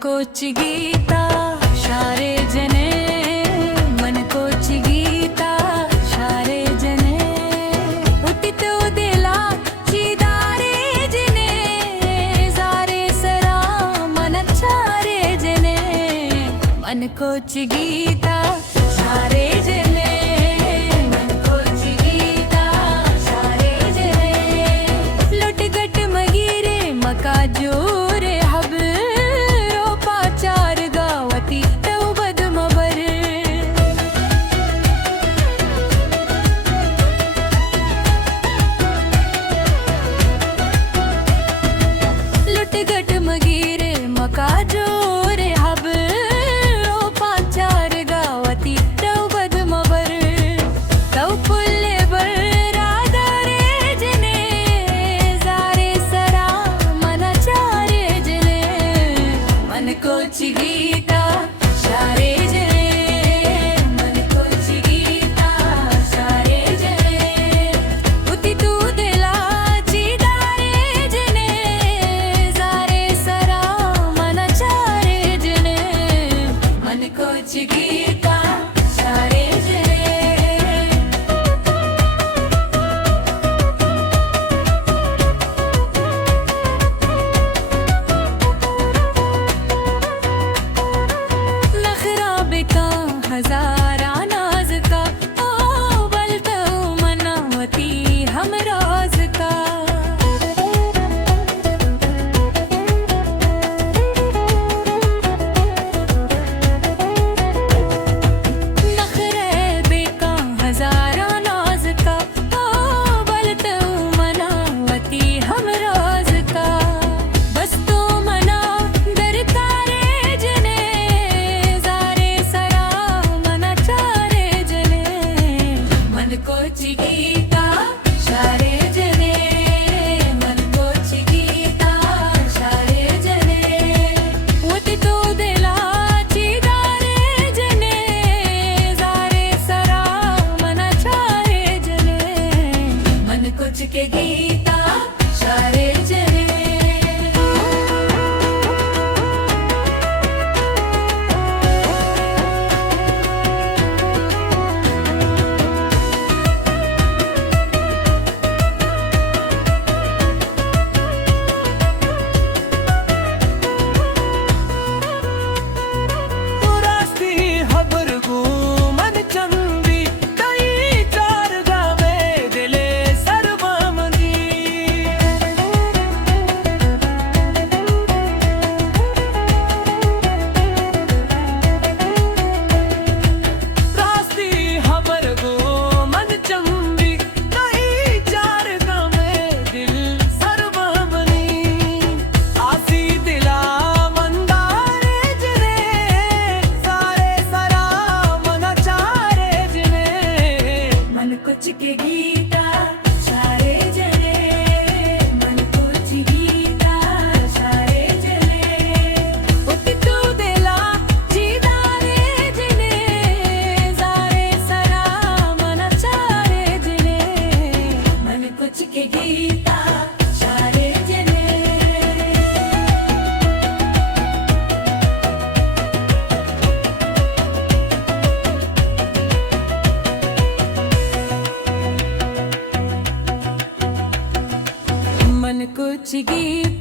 को चिगीता शारे जने मन को चिगीता शारे जने उतित उदेला चिदारे जने जारे सरा मन चारे जने मन को चिगीता शारे जने मन को चिगीता शारे जने लुटगट मगीरे मका जोरे हब रोपा चार गावती तवबद मबर लुटगट मगीरे मका जोरे हब रोपा चार गावती तवबद मबर तव पुल्ले बर रादारे जने जारे सरा मन चारे जने मन को चिगीता शारे जने मन को चिगीता शारे जने उती तू दिला चिदारे जने जारे सरा मन चारे जने मन को चिगीता शारे जने नखरा बेका हजारा नाज का ओ बलता मनावती हम राज का नखरे बेका हजारा नाज का ओ बलता मनावती हम राज का बस तो मना दरकारे जने जारे सरा मन चारे जने मन को चिगीता शारे जने मन को चिगीता शारे जने उती तो दिला चिदारे जने जारे सरा मन चारे जने मन को चिगीता शारे जने रास्ती हबरगू मन चंदी कई चार गावे दिले सर्वमनी रास्ती हबरगू मन चंदी कई चार गावे दिल सर्वमनी आसी दिला मंदारे जने सारे सरा मन चारे जने मन को चिगीता शारे जने मन को चिगीता शारे जने उती तू दिला चिदारे जने जारे सरा मन चारे जने मन को चिगीता शारे जने मन को चिगीता